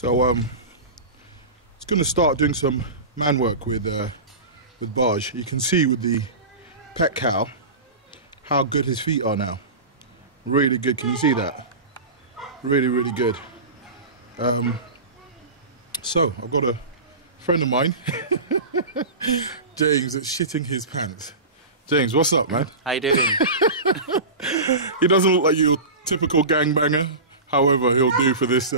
So it's going to start doing some man work with Barge. You can see with the pet cow how good his feet are now. Really good. Can you see that? Really, really good. So I've got a friend of mine, James, that's shitting his pants. James, what's up, man? How you doing? He doesn't look like your typical gangbanger. However, he'll do for this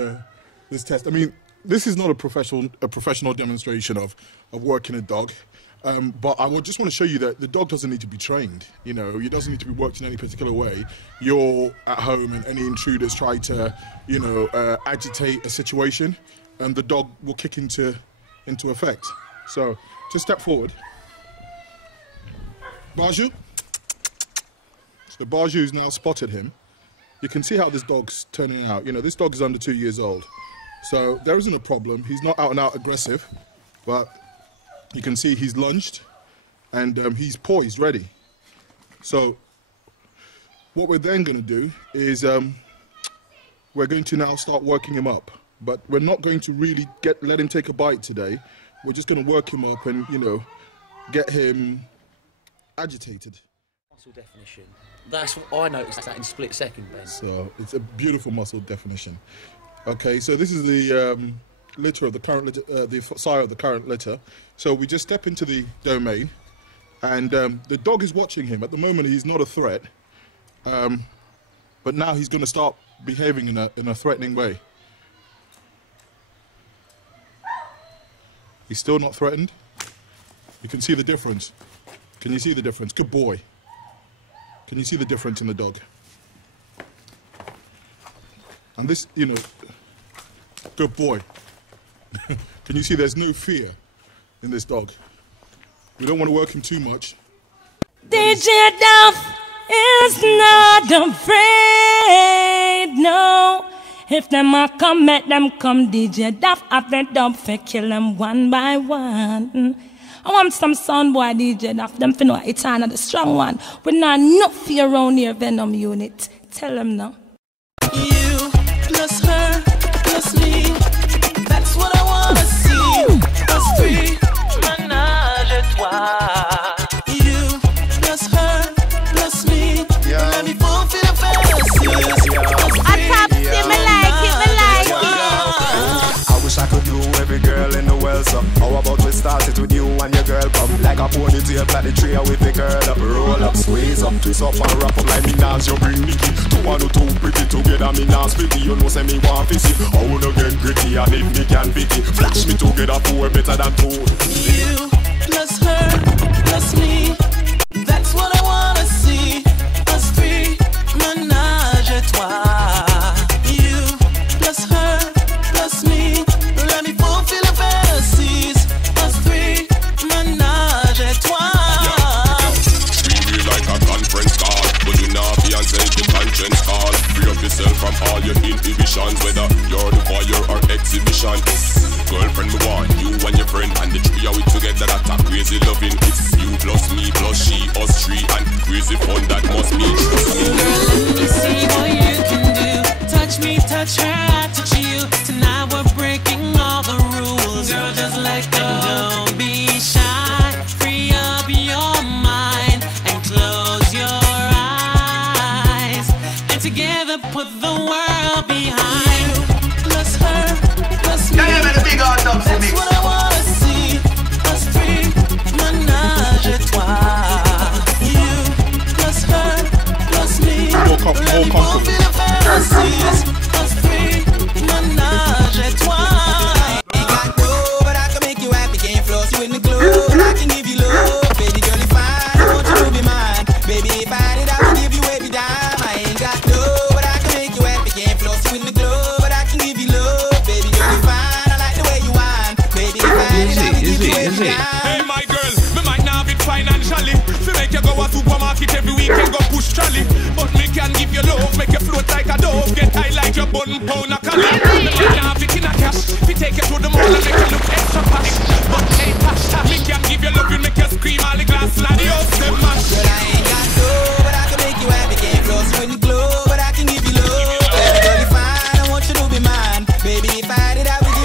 this test. I mean, this is not a professional demonstration of working a dog. But I would just want to show you that the dog doesn't need to be trained. You know, he doesn't need to be worked in any particular way. You're at home and any intruders try to, you know, agitate a situation, and the dog will kick into effect. So just step forward. Baju. So Baju's now spotted him. You can see how this dog's turning out. You know, this dog is under 2 years old. So there isn't a problem. He's not out and out aggressive, but you can see he's lunged and he's poised, ready. So what we're then going to do is we're going to now start working him up. But we're not going to really let him take a bite today. We're just going to work him up and, you know, get him agitated. Muscle definition. That's what I noticed that in split second, Ben. So it's a beautiful muscle definition. Okay, so this is the litter of the current litter, the sire of the current litter. So we just step into the domain, and the dog is watching him. At the moment, he's not a threat, but now he's going to start behaving in a threatening way. He's still not threatened. You can see the difference. Can you see the difference? Good boy. Can you see the difference in the dog? And this, you know, good boy. Can you see there's no fear in this dog? We don't want to work him too much. DJ Duff is not afraid, no. If them a come, let them come. DJ Duff have the dub for kill them one by one. I want some sound boy DJ Duff, them for know it's another strong one. We not enough fear around here, Venom unit. Tell them now. You plus her plus me. That's what I wanna see. Us three, ménage à trois. You plus her plus me. Let me fulfill the fantasies. I top it, me like it, me like it. I wish I could do every girl in the world. So how about we start it with you and your girl? Come like a ponytail, like the tree with the girl up. Roll up, squeeze up, twist up and wrap up like me dance. You bring Nicky. Two and two pretty together, me dance pretty. You know say me want to see. I wanna get gritty and if me can pick it. Flash me together, four better than two. You plus her plus me. That's what I wanna see. Us three, ménage à trois. You plus her plus me. Let me fulfill the fantasies. Us three, ménage à trois. We like a conference call, but you not be answer the conscience call. Free up yourself from all your inhibitions, whether you're the fire or exhibition. Girlfriend, me want you and your friend, and the three of we together. That's a crazy loving. It's you plus me plus she, us three, and crazy fun that must be. Girl, let me see what you can do. Touch me, touch her, I touch you. Tonight we're breaking all the rules. Girl, just let go. Don't be shy. Free up your mind and close your eyes. And together put the world behind. Plus her, plus me. That's what I wanna see. Us three, ménage à trois. You plus her, plus me. Let me fulfill the fantasies. Us three, ménage à trois. Ain't got no, but I can make you happy. Can't floss you in the glow, but I can give you love. Baby girl, if I want you to be mine. Baby, if I did, I would give you every dime. I ain't got no, but I can make you happy. Can't floss you in the glow, but I can give you love. Baby girl, if I like the way you whine. Baby, if I did, I would give you every dime. Hey my girl, me might not be financially. Fi make you go a supermarket every weekend, go push trolley. But me can give you love, make you float like a dove. Get high like your bun pound a collie. Me might not have it in a cash. Fi take you to the mall and make you look extra funny. But hey, hashtag, me can give you love, you make you scream all the glass like the house them mash. Girl, I ain't got no, but I can make you happy. Can't floss you in the glow, but I can give you love. Baby girl, if I want you to be mine. Baby, if I did, I would give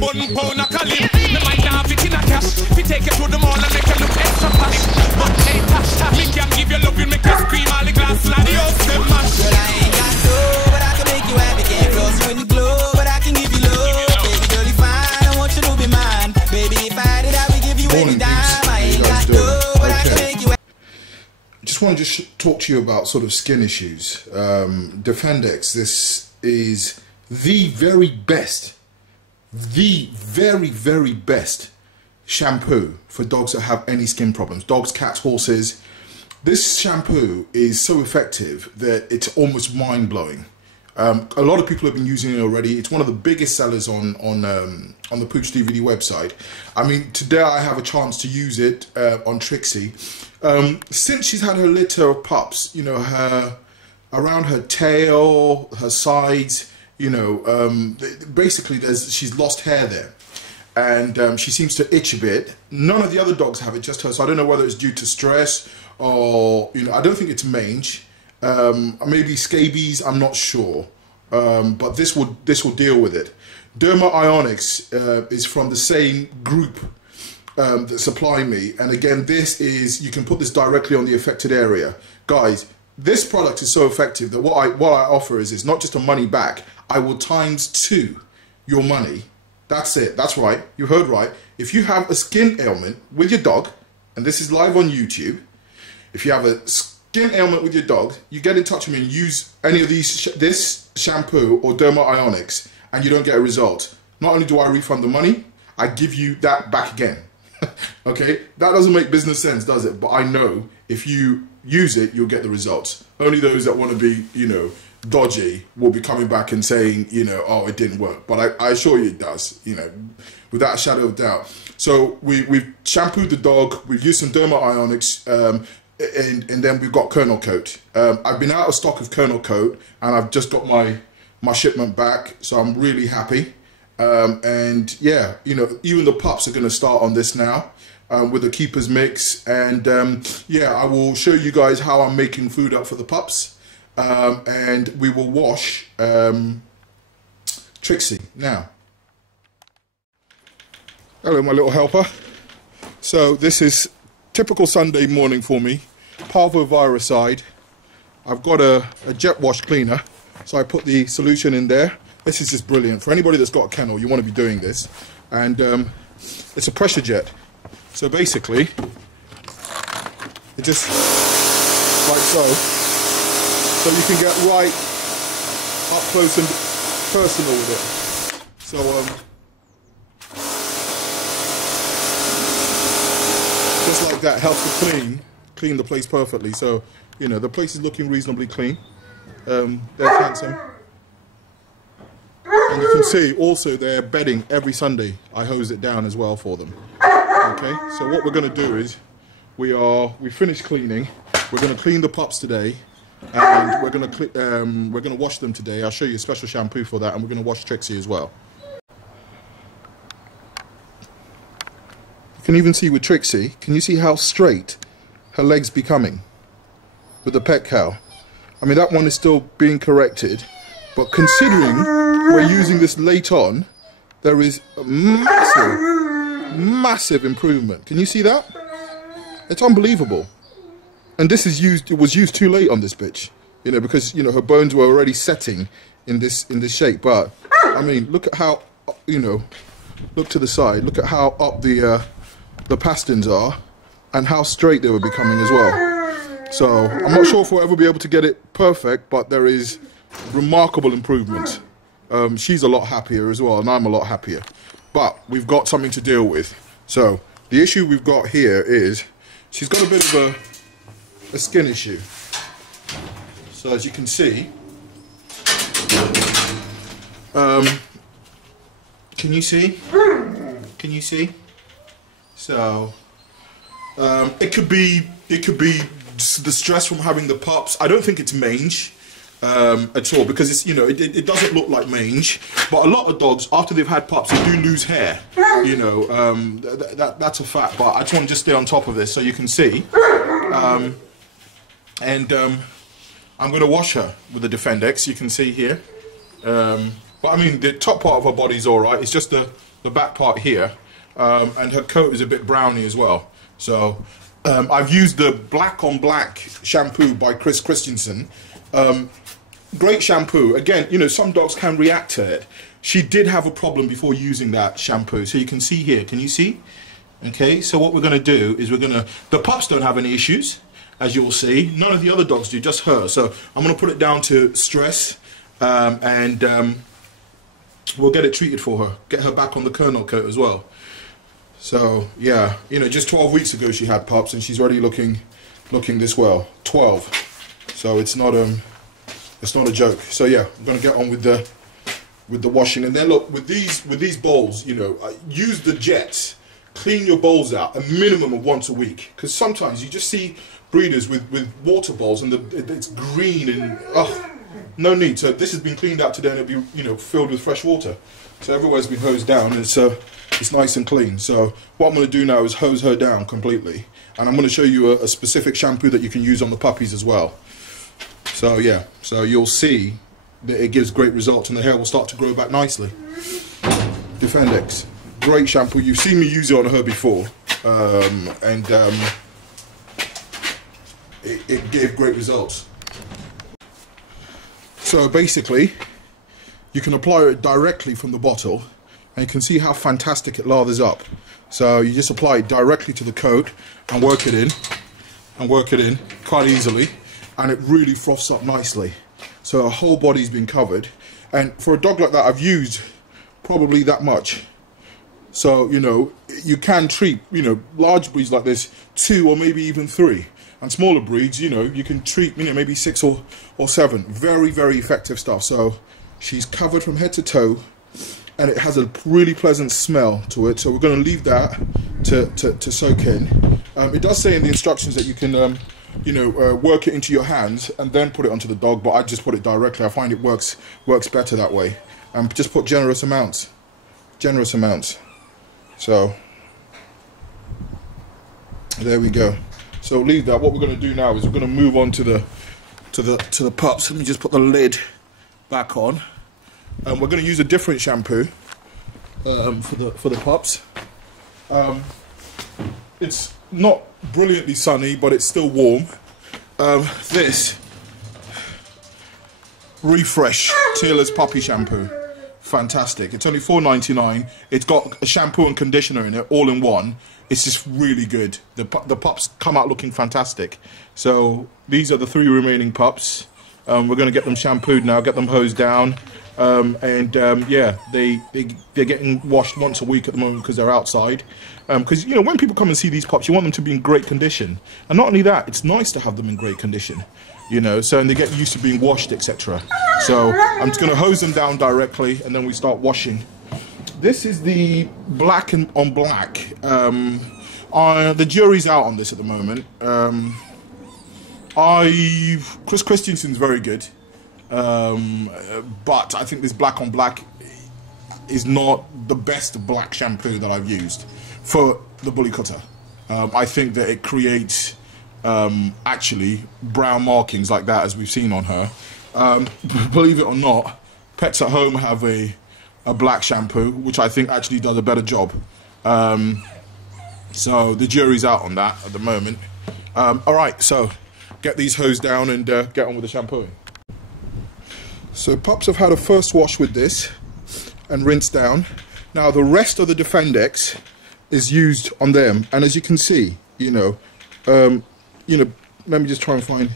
bun pound a collie. Me might not fit in a cash. Fi take you to the mall and make you look extra posh. But hey, tash, me can give you love, you make you scream all the glass like the house them mash. Well, I ain't got dough, but I can make you happy. Can't close you in the glow, but I can give you love. Baby, girl, you fine, I want you to be mine. Baby, if I did, I would give you any dime. I ain't got dough, but I can make you happy. Just want to just talk to you about sort of skin issues. Defendex, this is the very best, very best shampoo for dogs that have any skin problems. Dogs, cats, horses. This shampoo is so effective that it's almost mind-blowing. A lot of people have been using it already. It's one of the biggest sellers on the Pooch DVD website. I mean, today I have a chance to use it on Trixie. Since she's had her litter of pups, you know, around her tail, her sides, you know, basically she's lost hair there. And she seems to itch a bit. None of the other dogs have it, just her. So I don't know whether it's due to stress or, you know, I don't think it's mange. Maybe scabies, I'm not sure. But this will deal with it. Derma Ionics is from the same group that supply me. And again, this is, you can put this directly on the affected area. Guys, this product is so effective that what I offer is not just a money back. I will ×2 your money. That's it. That's right. You heard right. If you have a skin ailment with your dog, and this is live on YouTube, if you have a skin ailment with your dog, you get in touch with me and use any of these, this shampoo or Derma Ionics, and you don't get a result. Not only do I refund the money, I give you that back again. Okay? That doesn't make business sense, does it? But I know if you use it, you'll get the results. Only those that want to be, you know, dodgy will be coming back and saying, you know, oh, it didn't work. But I assure you it does, you know, without a shadow of doubt. So we've shampooed the dog, we've used some Derma Ionics, and then we've got Kernel Coat. I've been out of stock of Kernel Coat, and I've just got my shipment back, so I'm really happy. And yeah, you know, even the pups are going to start on this now with the Keeper's Mix. And yeah, I will show you guys how I'm making food up for the pups. And we will wash Trixie now. Hello, my little helper. So this is typical Sunday morning for me. Parvoviricide. I've got a jet wash cleaner, so I put the solution in there. This is just brilliant. For anybody that's got a kennel, you want to be doing this. And it's a pressure jet. So basically, it just, like so. So you can get right up close and personal with it. So just like that helps to clean the place perfectly. So, you know, the place is looking reasonably clean. They're handsome. And you can see also they're bedding every Sunday. I hose it down as well for them. Okay, so what we're going to do is we finished cleaning. We're going to clean the pups today. And we're gonna wash them today. I'll show you a special shampoo for that, and we're gonna wash Trixie as well. You can even see with Trixie, can you see how straight her legs becoming with the pet cow? I mean, that one is still being corrected, but considering we're using this late on, there is a massive improvement. Can you see that? It's unbelievable. And this is used. It was used too late on this bitch, you know, because you know her bones were already setting in this shape. But I mean, look at how, you know, look to the side. Look at how up the pastins are, and how straight they were becoming as well. So I'm not sure if we'll ever be able to get it perfect, but there is remarkable improvement. She's a lot happier as well, and I'm a lot happier. But we've got something to deal with. So the issue we've got here is she's got a bit of a skin issue. So as you can see, can you see? Can you see? So it could be the stress from having the pups. I don't think it's mange at all, because it's, you know, it doesn't look like mange. But a lot of dogs, after they've had pups, they do lose hair. You know, that's a fact. But I just want to stay on top of this so you can see. I'm going to wash her with the Defendex. You can see here. But I mean, the top part of her body's all right. It's just the back part here, and her coat is a bit browny as well. So I've used the Black on Black shampoo by Chris Christensen. Great shampoo. Again, you know, some dogs can react to it. She did have a problem before using that shampoo. So you can see here. Can you see? Okay, so what we're going to do is the pups don't have any issues, as you'll see. None of the other dogs do, just her. So I'm going to put it down to stress, and we'll get it treated for her. Get her back on the kennel coat as well. So, yeah, you know, just 12 weeks ago she had pups, and she's already looking this well. 12. So it's not a joke. So yeah, I'm going to get on with the washing. And then look, with these bowls, you know, use the jets. Clean your bowls out a minimum of once a week, because sometimes you just see breeders with water bowls and it's green and no need. So this has been cleaned out today, and it'll be, you know, filled with fresh water. So everywhere's been hosed down, and it's nice and clean. So what I'm going to do now is hose her down completely, and I'm going to show you a specific shampoo that you can use on the puppies as well. So yeah, so you'll see that it gives great results, and the hair will start to grow back nicely. Defendex. Great shampoo. You've seen me use it on her before, it gave great results. So basically, you can apply it directly from the bottle, and you can see how fantastic it lathers up. So you just apply it directly to the coat and work it in quite easily, and it really froths up nicely. So her whole body's been covered, and for a dog like that, I've used probably that much. So, you know, you can treat, you know, large breeds like this 2 or maybe even 3. And smaller breeds, you know, you can treat, you know, maybe 6 or 7. Very, very effective stuff. So she's covered from head to toe, and it has a really pleasant smell to it. So we're going to leave that to soak in. It does say in the instructions that you can, you know, work it into your hands and then put it onto the dog, but I just put it directly. I find it works better that way. Just put generous amounts. So there we go. So leave that. What we're going to do now is we're going to move on to the pups. Let me just put the lid back on. We're going to use a different shampoo for the pups. It's not brilliantly sunny, but it's still warm. This Refresh Taylor's puppy shampoo. Fantastic. It's only $4.99. It's got a shampoo and conditioner in it, all in one. It's just really good. The pups come out looking fantastic. So these are the 3 remaining pups. We're going to get them shampooed now, get them hosed down, yeah, they're getting washed once a week at the moment because they're outside. Because you know, when people come and see these pups, you want them to be in great condition, and not only that, it's nice to have them in great condition. You know, so and they get used to being washed, etc. So I'm just going to hose them down directly, and then we start washing. This is the Black on Black. The jury's out on this at the moment. Chris Christensen's very good, but I think this Black on Black is not the best black shampoo that I've used for the Bully Kutta. I think that it creates actually brown markings like that, as we've seen on her. Believe it or not, Pets at Home have a black shampoo, which I think actually does a better job. So the jury's out on that at the moment. Alright, so get these hosed down and get on with the shampooing. So pups have had a first wash with this and rinsed down. Now the rest of the Defendex is used on them, and as you can see, you know, let me just try and find.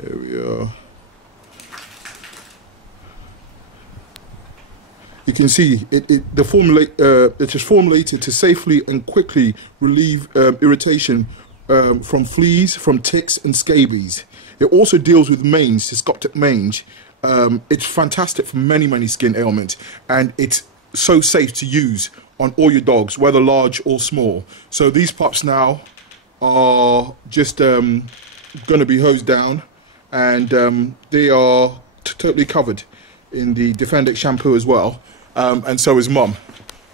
Here we are. You can see it is formulated to safely and quickly relieve irritation from fleas, from ticks and scabies. It also deals with mange, cystic mange. It's fantastic for many skin ailments, and it's so safe to use on all your dogs, whether large or small. So these pups now are just going to be hosed down, and they are totally covered in the Defendex shampoo as well, and so is Mum.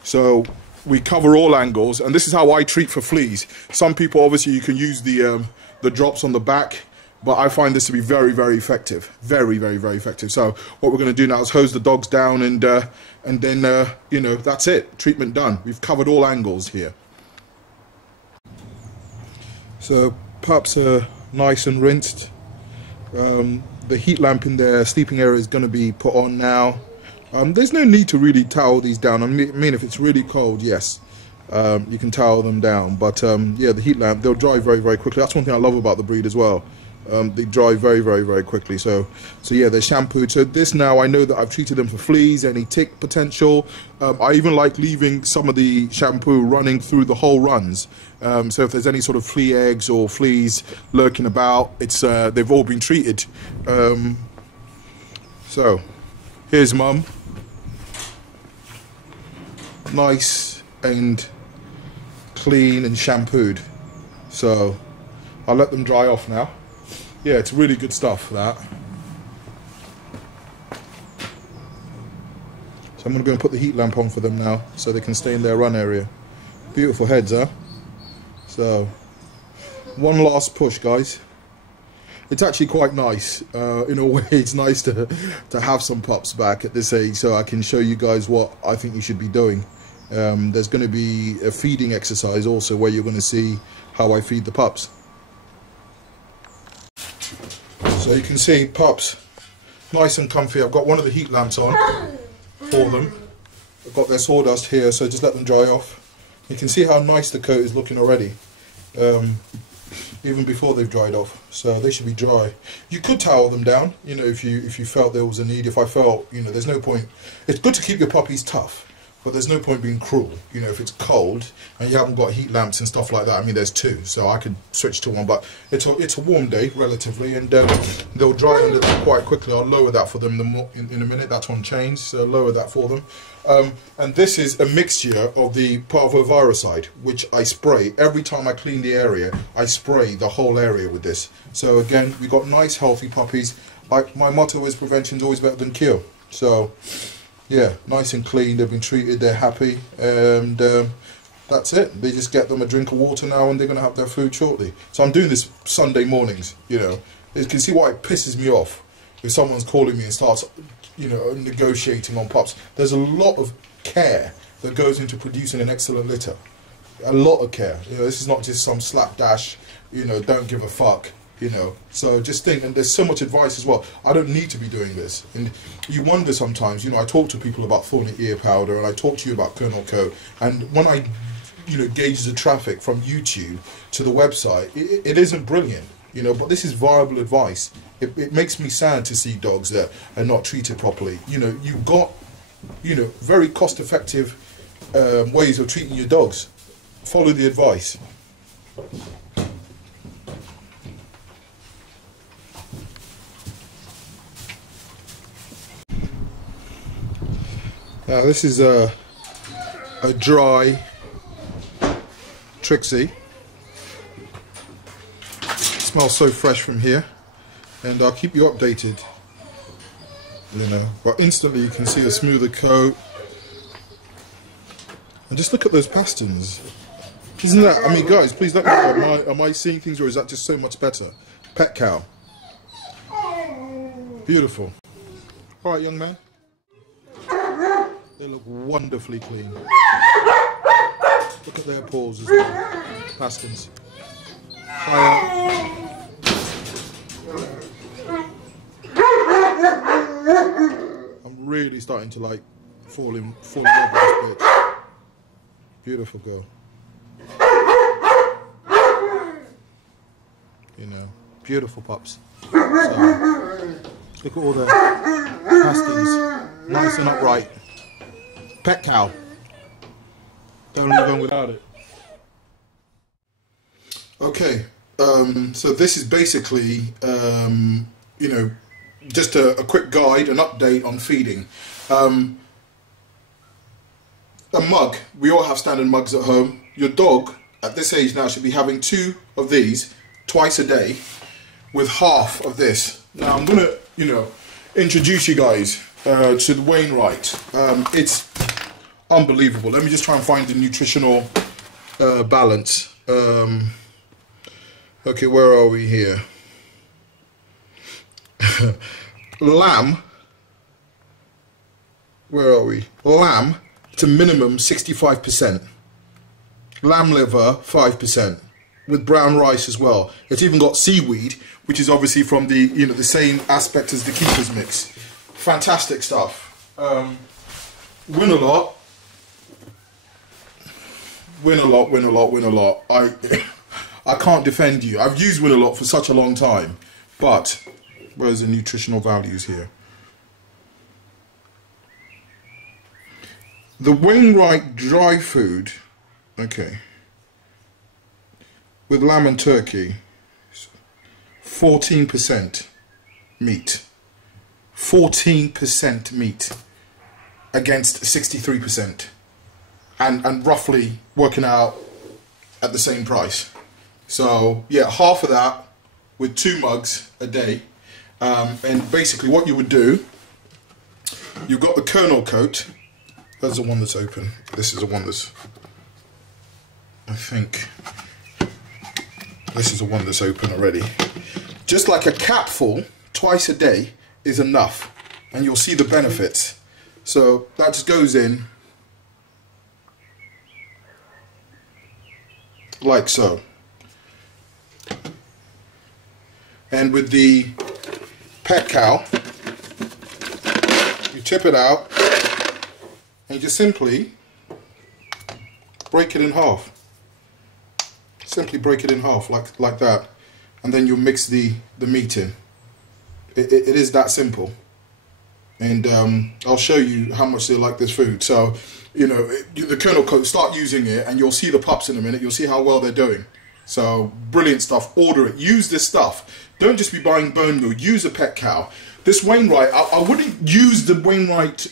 So we cover all angles, and this is how I treat for fleas. Some people, obviously, you can use the drops on the back, but I find this to be very, very effective. Very, very, very effective. So what we're going to do now is hose the dogs down, and then, you know, that's it. Treatment done. We've covered all angles here. So pups are nice and rinsed. The heat lamp in their sleeping area is going to be put on now. There's no need to really towel these down. I mean, if it's really cold, yes, you can towel them down. But yeah, the heat lamp, they'll dry very, very quickly. That's one thing I love about the breed as well. They dry very, very, very quickly. So yeah, they're shampooed. So this now, I know that I've treated them for fleas, any tick potential. I even like leaving some of the shampoo running through the whole runs. So if there's any sort of flea eggs or fleas lurking about, it's they've all been treated. So here's Mum, nice and clean and shampooed. So I'll let them dry off now. Yeah, it's really good stuff, that. So I'm going to go and put the heat lamp on for them now so they can stay in their run area. Beautiful heads, huh? So, one last push, guys. It's actually quite nice. In a way, it's nice to have some pups back at this age so I can show you guys what I think you should be doing. There's going to be a feeding exercise also where you're going to see how I feed the pups. So you can see pups, nice and comfy. I've got one of the heat lamps on for them. I've got their sawdust here, so just let them dry off. You can see how nice the coat is looking already, even before they've dried off. So they should be dry. You could towel them down, you know, if you felt there was a need. If I felt, you know, there's no point. It's good to keep your puppies tough, but there's no point being cruel. You know, if it's cold and you haven't got heat lamps and stuff like that, I mean, there's two, so I could switch to one, but it's a warm day, relatively, and they'll dry under there quite quickly. I'll lower that for them in a minute. That's on change, so lower that for them. And this is a mixture of the parvoviricide, which I spray. Every time I clean the area, I spray the whole area with this. So again, we've got nice, healthy puppies. Like my motto is prevention is always better than cure. So yeah, nice and clean, they've been treated, they're happy, and that's it. They just get them a drink of water now and they're going to have their food shortly. So I'm doing this Sunday mornings, you know. You can see why it pisses me off if someone's calling me and starts, you know, negotiating on pups. There's a lot of care that goes into producing an excellent litter. A lot of care. You know, this is not just some slapdash, you know, don't give a fuck. You know, so just think, and there's so much advice as well. I don't need to be doing this, and you wonder sometimes. You know, I talk to people about thorny ear powder, and I talk to you about kernel coat, and when I, you know, gauge the traffic from YouTube to the website, it isn't brilliant. You know, but this is viable advice. It makes me sad to see dogs that are not treated properly. You know, you've got, you know, very cost-effective ways of treating your dogs. Follow the advice. Now this is a dry Trixie. It smells so fresh from here, and I'll keep you updated. You know, but instantly you can see a smoother coat, and just look at those pasterns. Isn't that? I mean, guys, please let me know. Am I seeing things, or is that just so much better? Pet cow. Beautiful. All right, young man. They look wonderfully clean. Look at their paws as well. Paskins. I'm really starting to like fall in love with this bitch. Beautiful girl. You know, beautiful pups. So, look at all the paskins, nice and upright. Pet cow. Don't leave on without it. Okay, so this is basically, you know, just a quick guide, an update on feeding. A mug. We all have standard mugs at home. Your dog at this age now should be having 2 of these twice a day with half of this. Now I'm gonna, you know, introduce you guys to the Wainwright. It's unbelievable. Let me just try and find the nutritional balance. Okay, where are we here? Lamb, where are we? Lamb, it's a minimum 65%. Lamb liver, 5%. With brown rice as well. It's even got seaweed, which is obviously from the, you know, the same aspect as the keeper's mix. Fantastic stuff. Win a lot. Win a lot, win a lot, win a lot. I can't defend you. I've used Win a lot for such a long time, but where's the nutritional values here? The Wainwright dry food, okay, with lamb and turkey, 14% meat. 14% meat against 63%. And roughly working out at the same price. So yeah, half of that with 2 mugs a day. And basically what you would do, you've got the kernel coat. That's the one that's open. This is the one that's, I think, this is the one that's open already. Just like a capful, twice a day is enough. And you'll see the benefits. So that just goes in like so. And with the pet cow, you tip it out and you just simply break it in half. Simply break it in half like that, and then you mix the meat in. It is that simple. And I'll show you how much they like this food. So, you know, the kernel coat, start using it and you'll see the pups in a minute. You'll see how well they're doing. So, brilliant stuff. Order it. Use this stuff. Don't just be buying bone meal. Use a pet cow. This Wainwright, I wouldn't use the Wainwright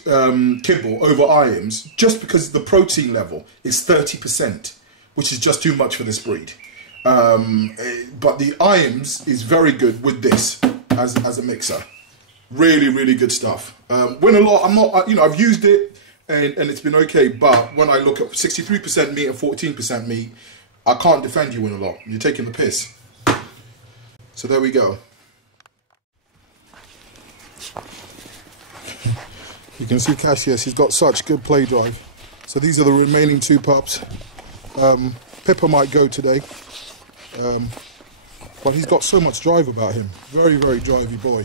kibble over Iams just because the protein level is 30%, which is just too much for this breed. But the Iams is very good with this as a mixer. Really, really good stuff. Win a lot. I'm not, you know, I've used it and it's been okay. But when I look at 63% meat and 14% meat, I can't defend you Win a lot. You're taking the piss. So there we go. You can see Cassius, he's got such good play drive. So these are the remaining 2 pups. Pippa might go today. But he's got so much drive about him. Very, very drivey boy.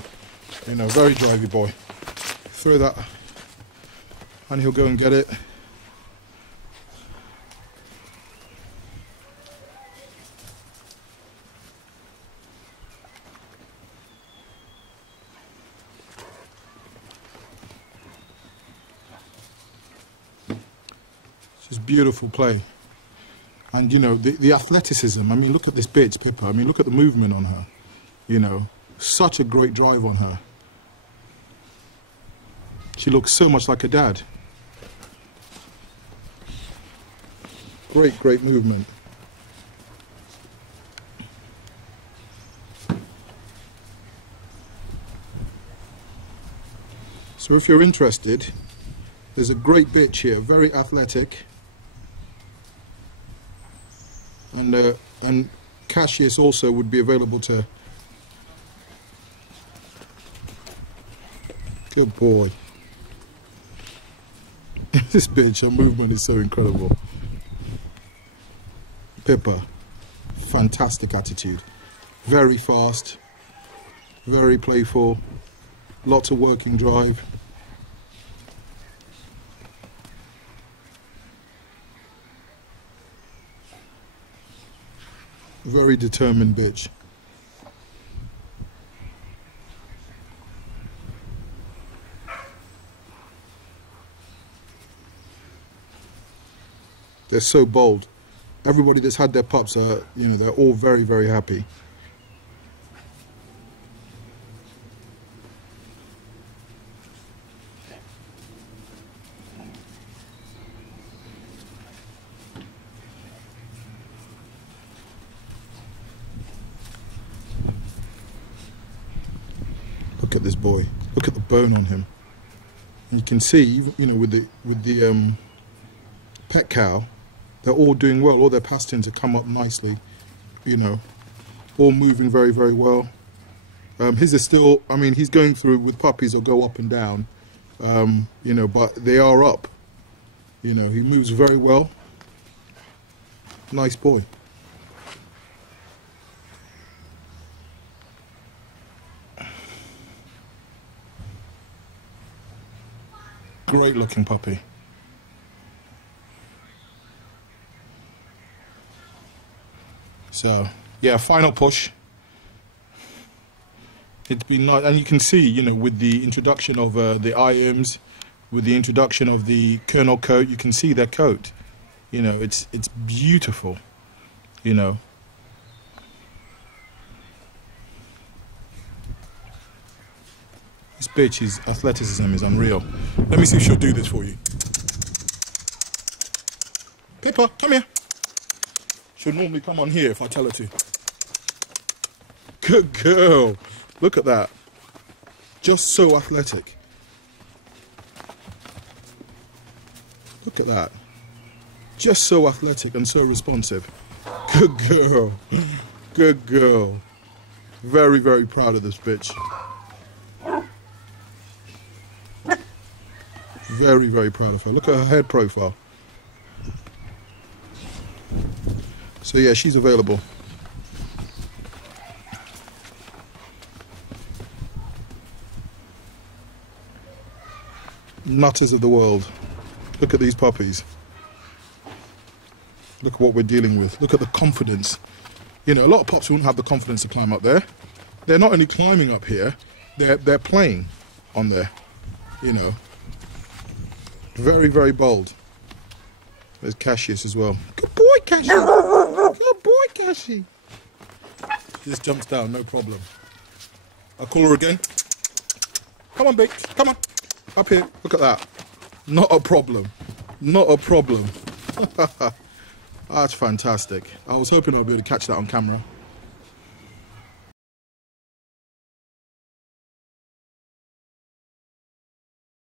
You know, very drivey boy. Throw that and he'll go and get it. It's just beautiful play. And you know, the athleticism, I mean, look at this bitch, Pippa. I mean, look at the movement on her. You know, such a great drive on her. She looks so much like her dad. Great, great movement. So if you're interested, there's a great bitch here, very athletic. And Cassius also would be available to... Good boy. This bitch, her movement is so incredible. Pippa, fantastic attitude. Very fast, very playful, lots of working drive. Very determined bitch. They're so bold. Everybody that's had their pups are, you know, they're all very, very happy. Look at this boy. Look at the bone on him. And you can see, you know, with the pet cow, they're all doing well. All their pasterns have come up nicely, you know, all moving very, very well. His is still, I mean, he's going through with puppies or go up and down, you know, but they are up. You know, he moves very well. Nice boy. Great looking puppy. So, yeah, final push. It's been nice, and you can see, you know, with the introduction of the IMs, with the introduction of the kennel coat, you can see their coat. You know, it's beautiful, you know. This bitch, his athleticism is unreal. Let me see if she'll do this for you. Pippa, come here. She'll normally come on here if I tell her to. Good girl. Look at that. Just so athletic. Look at that. Just so athletic and so responsive. Good girl. Good girl. Very, very proud of this bitch. Very, very proud of her. Look at her head profile. So yeah, she's available. Nutters of the world. Look at these puppies. Look at what we're dealing with. Look at the confidence. You know, a lot of pups wouldn't have the confidence to climb up there. They're not only climbing up here, they're playing on there. You know. Very, very bold. There's Cassius as well. Good boy, Cassie. Good boy, Cassie. She just jumps down, no problem. I'll call her again. Come on, Big. Come on. Up here. Look at that. Not a problem. Not a problem. That's fantastic. I was hoping I'll be able to catch that on camera.